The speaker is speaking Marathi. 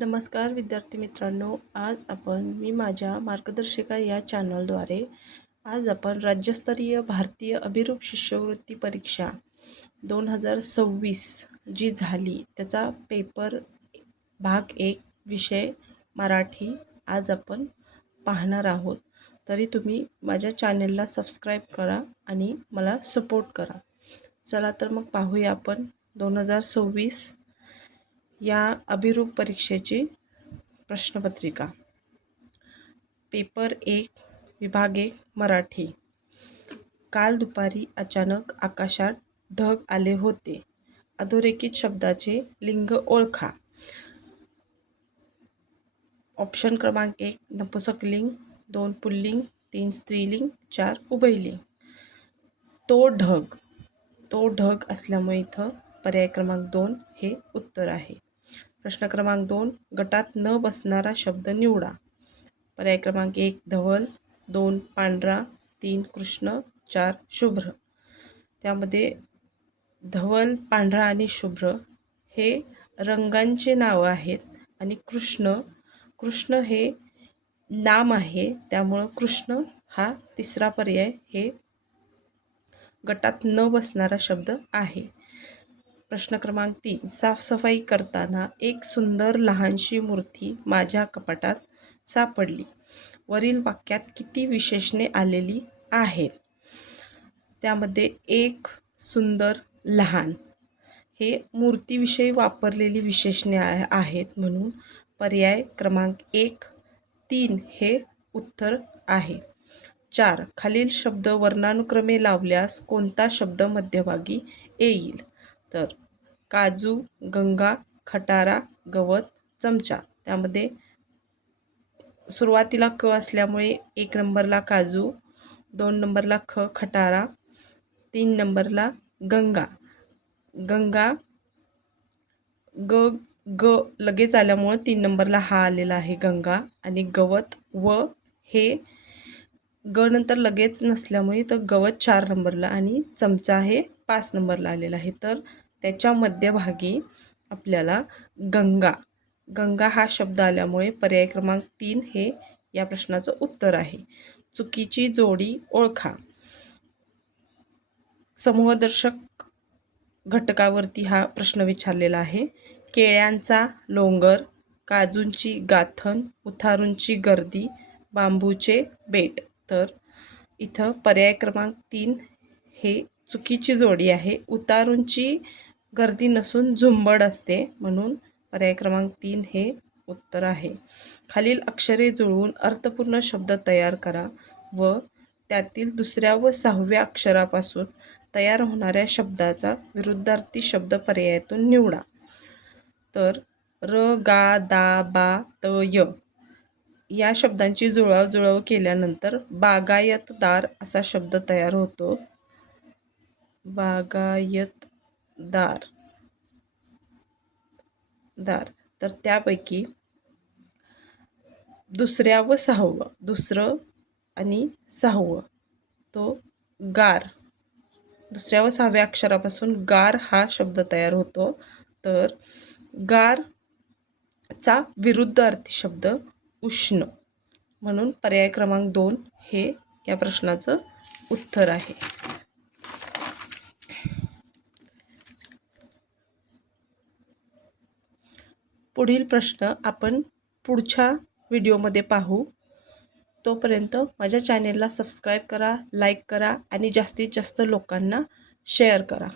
नमस्कार विद्यार्थी मित्रांनो, आज मी माझ्या मार्गदर्शिका या चॅनलद्वारे आज आपण राज्यस्तरीय भारतीय अभिरूप शिष्यवृत्ती परीक्षा 2026 जी झाली त्याचा पेपर भाग 1 विषय मराठी आज आपण पाहणार आहोत। तरी तुम्ही माझ्या चॅनलला सबस्क्राईब करा आणि मला सपोर्ट करा। चला तर मग पाहूया आपण 2026 या अभिरूप परीक्षेची प्रश्नपत्रिका। पेपर 1 विभाग 1 मराठी। काल दुपारी अचानक आकाशात ढग आले होते। अधोरेखित शब्दाचे लिंग ओळखा। ऑप्शन क्रमांक 1 नपुंसकलिंग, 2 पुल्लिंग, 3 स्त्रीलिंग, 4 उभयलिंग। तो ढग असल्यामुळे इथं पर्याय क्रमांक 2 हे उत्तर आहे। प्रश्न क्रमांक 2 गटात न बसणारा शब्द निवडा। पर्याय क्रमांक 1 धवल, 2 पांढरा, 3 कृष्ण, 4 शुभ्र। त्यामध्ये धवल, पांढरा आणि शुभ्र हे रंगांचे नाव आहेत आणि कृष्ण हे नाम आहे, त्यामुळं कृष्ण हा तिसरा पर्याय हे गटात न बसणारा शब्द आहे। प्रश्न क्रमांक 3 साफसफाई करताना एक सुंदर लहानशी मूर्ती माझ्या कपाटात सापडली। वरील वाक्यात किती विशेषणे आलेली आहेत? त्यामध्ये एक, सुंदर, लहान हे मूर्तीविषयी वापरलेली विशेषणे आहेत, म्हणून पर्याय क्रमांक 1, 3 हे उत्तर आहे। 4 खालील शब्द वर्णानुक्रमे लावल्यास कोणता शब्द मध्यभागी येईल? तर काजू, गंगा, खटारा, गवत, चमचा। त्यामध्ये सुरुवातीला क असल्यामुळे 1 नंबरला काजू, 2 नंबरला खटारा, 3 नंबरला गंगा ग लगेच आल्यामुळे 3 नंबरला हा आलेला आहे गंगा, आणि गवत व हे ग नंतर लगेच नसल्यामुळे तर गवत 4 नंबरला आणि चमचा हे 5 नंबरला आलेला आहे। तर त्याच्या मध्यभागी आपल्याला गंगा हा शब्द आल्यामुळे पर्याय क्रमांक 3 हे या प्रश्नाचं उत्तर आहे। चुकीची जोडी ओळखा। समूहदर्शक घटकावरती हा प्रश्न विचारलेला आहे। केळ्यांचा लोंगर, काजूंची गाथण, उतारूंची गर्दी, बांबूचे बेट। तर इथं पर्याय क्रमांक 3 हे चुकीची जोडी आहे। उतारूंची गर्दी नसून झुंबड असते, म्हणून पर्याय क्रमांक 3 हे उत्तर आहे। खालील अक्षरे जुळवून अर्थपूर्ण शब्द तयार करा व त्यातील दुसऱ्या व 6व्या अक्षरापासून तयार होणाऱ्या शब्दाचा विरुद्धार्थी शब्द पर्यायातून निवडा। तर र, गा, दा, बा, त, य या शब्दांची जुळवाजुळव केल्यानंतर बागायतदार असा शब्द तयार होतो। बागायतदार तर त्यापैकी दुसऱ्या व 6वं, दुसरं आणि 6वं तो गार, दुसऱ्या व 6व्या अक्षरापासून गार हा शब्द तयार होतो। तर गारचा विरुद्ध अर्थी शब्द उष्ण, म्हणून पर्याय क्रमांक 2 हे या प्रश्नाचं उत्तर आहे। पुढील प्रश्न आपण पुढच्या व्हिडिओमध्ये पाहू। तोपर्यंत माझ्या चॅनेलला सबस्क्राईब करा, लाईक करा आणि जास्तीत जास्त लोकांना शेअर करा।